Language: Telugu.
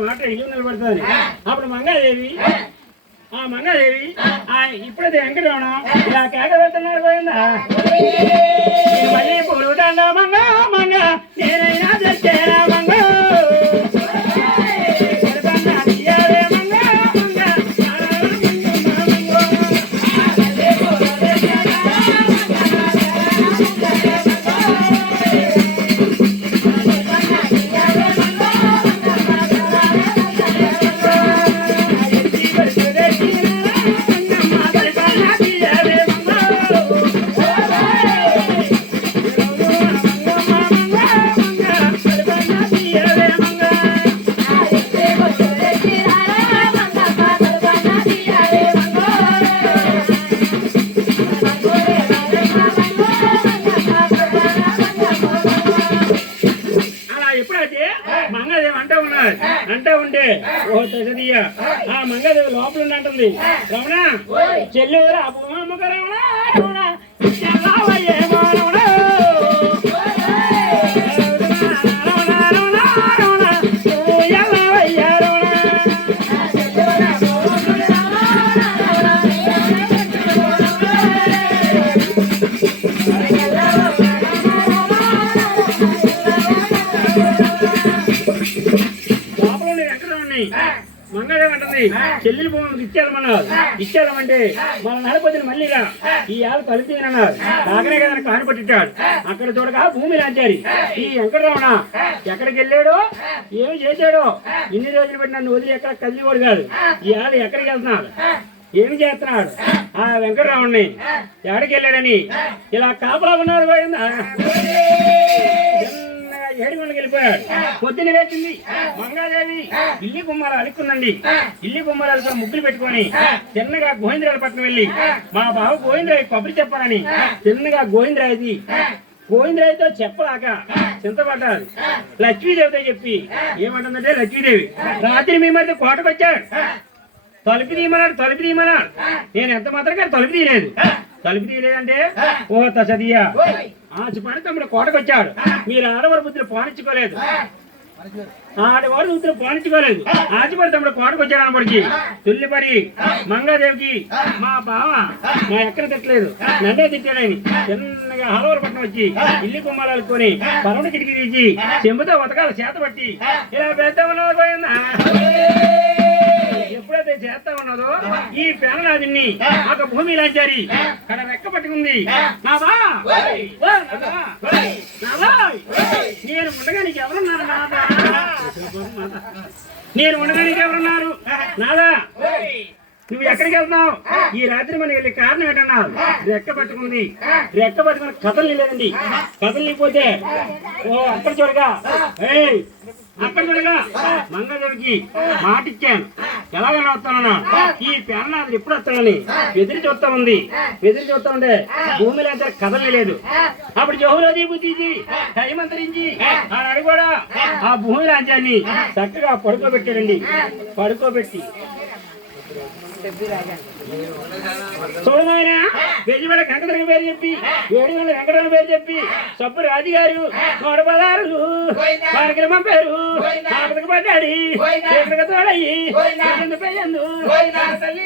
మాట ఇల్లు నిలబడుతుంది. అప్పుడు మంగాదేవి ఇప్పుడైతే వెంకటరమణం ఇలా కేక పెడుతున్నారు పోయిందా మళ్ళీ పురుగుతాండా మంగ మంగ నేనైనా తెచ్చేనా మంగ అంటే ఉంటే ఓ తగదియ ఆ మంగదేవి లోపల అంటుంది రమణ చెల్లెవరు అమ్మక రమణ మంగళం అంటుంది చెల్లెలు భూమి ఇచ్చేయాలమన్నారు. ఇచ్చేయాలమంటే మన నడపతిని మళ్ళీగా ఈ ఆలు తలుపునన్నారు. నాకనే కదా కాని పట్టింటాడు. అక్కడ చూడగా భూమి లాంచారు. ఈ వెంకటరమణ ఎక్కడికి వెళ్ళాడో ఏమి చేశాడో ఇన్ని రోజులు బట్టి నన్ను వదిలి ఎక్కడ కదిలివాడు కాదు. ఈ ఆలు ఎక్కడికి వెళ్తున్నాడు ఏమి చేస్తున్నాడు ఆ వెంకటరమణ్ణి ఎక్కడికి వెళ్ళాడని ఇలా కాపలా ఉన్నారు పోయిందా ఏడుగొండకి వెళ్ళిపోయాడు. పొద్దున వేసింది మంగాదేవి ఇల్లి కుమ్మారాలు అలుక్కుందండి. ఇల్లి కుమ్మారాలు ముగ్గులు పెట్టుకొని చిన్నగా గోవిందరాజపట్నం వెళ్ళి మా బావ గోవిందరాజు కొబ్బరి చెప్పానని చిన్నగా గోవిందరాజుతో చెప్పలాక చింతపడ్డారు. లక్ష్మీదేవితో చెప్పి ఏమంటుందంటే లక్ష్మీదేవి రాత్రి మీ మధ్య కోటకు వచ్చాడు. తలుపు తీయమన్నాడు. నేను ఎంత మాత్రం తలుపు తీయలేదు. తలుపు తీయలేదంటే ఓ తసదియా ఆచిపడి తమ్ముడు కోటకు వచ్చాడు. మీరు ఆడవారి బుద్ధులు పాలించుకోలేదు. ఆచిపడి తమ్ముడు కోటకు వచ్చాడు అనబడికి తుల్లిపడి మంగాదేవికి మా బావ మా ఎక్కడ తిట్టలేదు నన్నే తిట్టాడని చిన్నగా హలవరపట్నం వచ్చి ఇల్లు కుమ్మాలనుకొని పరమణ కిటికీ తీసి చెంబుతో ఉతకాల చేత పట్టి ఇలా పెద్ద పోయిందా ఎప్పుడైతే చేస్తా ఉన్నదో ఈ పేననాదిని ఒక భూమి లాంచారి అక్కడ రెక్క పట్టుకుంది. నేను ఉండగా నీకు ఎవరున్నారు నాదా నువ్వు ఎక్కడికి వెళ్తున్నావు ఈ రాత్రి మనకి వెళ్ళే కారణం ఏంటన్నావు. రెక్క పట్టుకుని కథలు లేదండి. కథలు లేకపోతే ఓ అక్కడ చూడగా మంగళదేవికి మాట ఇచ్చాను ఎలాగైనా వస్తానన్నా. ఈ పేననాథుడు ఎప్పుడు వస్తానని ఎదురు చూస్తా ఉంటే భూమిలో అంతా కథలు లేదు. అప్పుడు జోహులోది బుద్ధించి హైమంతరించి ఆనాడు కూడా ఆ భూమి రాజ్యాన్ని చక్కగా పడుకోబెట్టాడండి. పడుకోబెట్టి చూడనాయన వెయ్యివేళ వెంకటరమణ పేరు చెప్పి 7,000 వెంకటరమణ పేరు చెప్పి సబ్బు రాజుగారు 116 కార్యక్రమం పేరు పడ్డాడి తోడయ్యి తల్లి